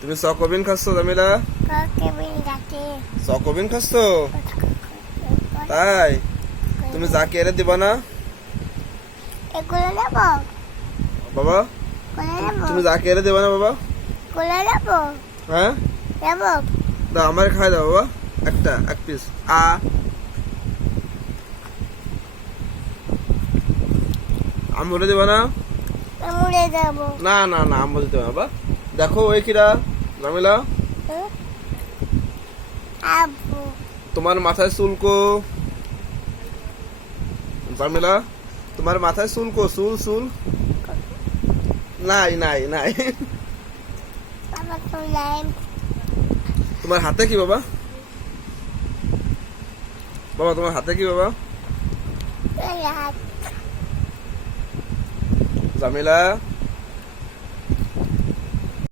তুমি চকোবিন খাচ্ছ জামিলা? চকোবিন খাচ্ছ? তাই তুমি জাকিয়ারে দিবা না বাবা? তুমি জাকিয়ারে দিবা না বাবা? হ্যাঁ দাও, আমার খাই দাও বাবা, এক পিস। আমরে দিবা না? না না না, আমরে দিতে হবে বাবা। দেখো ওই কিরা জামিলা, তোমার মাথায় চুলকো জামিলা, তোমার মাথায় চুলকো, চুল নাই নাই নাই। তোমার হাতে কি বাবা? বাবা তোমার হাতে কি বাবা? জামিলা